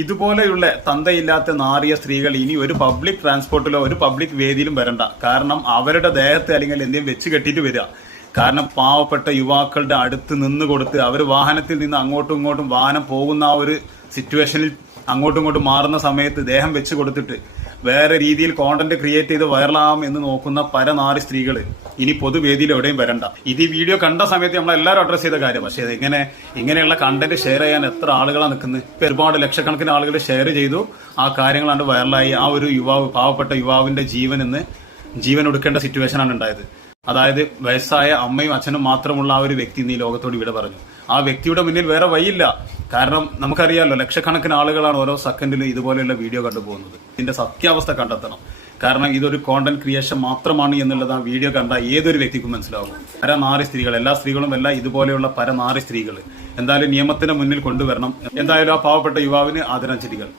ഇതുപോലെയുള്ള തന്തയില്ലാത്ത നാറിയ സ്ത്രീകൾ ഇനി ഒരു പബ്ലിക് ട്രാൻസ്പോർട്ടിലോ ഒരു പബ്ലിക് വേദിയിലും വരണ്ട. കാരണം അവരുടെ ദേഹത്ത് അല്ലെങ്കിൽ എന്തെങ്കിലും വെച്ച് കെട്ടിയിട്ട് വരിക. കാരണം പാവപ്പെട്ട യുവാക്കളുടെ അടുത്ത് നിന്ന് കൊടുത്ത് അവർ വാഹനത്തിൽ നിന്ന് അങ്ങോട്ടും ഇങ്ങോട്ടും വാഹനം പോകുന്ന ആ ഒരു സിറ്റുവേഷനിൽ അങ്ങോട്ടും ഇങ്ങോട്ടും മാറുന്ന സമയത്ത് ദേഹം വെച്ച് കൊടുത്തിട്ട് വേറെ രീതിയിൽ കോണ്ടന്റ് ക്രിയേറ്റ് ചെയ്ത് വൈറലാകാം എന്ന് നോക്കുന്ന പരനാറി സ്ത്രീകൾ ഇനി പൊതുവേദിയിൽ എവിടെയും വരണ്ട. ഇത് ഈ വീഡിയോ കണ്ട സമയത്ത് നമ്മളെല്ലാവരും അഡ്രസ് ചെയ്ത കാര്യം. പക്ഷേ ഇങ്ങനെയുള്ള കണ്ടന്റ് ഷെയർ ചെയ്യാൻ എത്ര ആളുകളാണ് നിൽക്കുന്നത്? ഇപ്പൊ ഒരുപാട് ലക്ഷക്കണക്കിന് ആളുകൾ ഷെയർ ചെയ്തു, ആ കാര്യങ്ങളാണ്ട് വൈറലായി. ആ ഒരു പാവപ്പെട്ട യുവാവിന്റെ ജീവൻ ഒടുക്കേണ്ട സിറ്റുവേഷനാണ് ഉണ്ടായത്. അതായത് വയസ്സായ അമ്മയും അച്ഛനും മാത്രമുള്ള ആ ഒരു വ്യക്തി ഈ ലോകത്തോട് ഇവിടെ പറഞ്ഞു. ആ വ്യക്തിയുടെ മുന്നിൽ വേറെ വഴിയില്ല. കാരണം നമുക്കറിയാമല്ലോ, ലക്ഷക്കണക്കിന് ആളുകളാണ് ഓരോ സെക്കൻഡിലും ഇതുപോലെയുള്ള വീഡിയോ കണ്ടുപോകുന്നത്. ഇതിന്റെ സത്യാവസ്ഥ കണ്ടെത്തണം. കാരണം ഇതൊരു കോണ്ടന്റ് ക്രിയേഷൻ മാത്രമാണ് എന്നുള്ളത് ആ വീഡിയോ കണ്ട ഏതൊരു വ്യക്തിക്കും മനസ്സിലാവും. പരനാറി സ്ത്രീകൾ, എല്ലാ സ്ത്രീകളും അല്ല, ഇതുപോലെയുള്ള പരനാറി സ്ത്രീകൾ എന്തായാലും നിയമത്തിന് മുന്നിൽ കൊണ്ടുവരണം. എന്തായാലും ആ പാവപ്പെട്ട യുവാവിന് ആദരാഞ്ജലികൾ.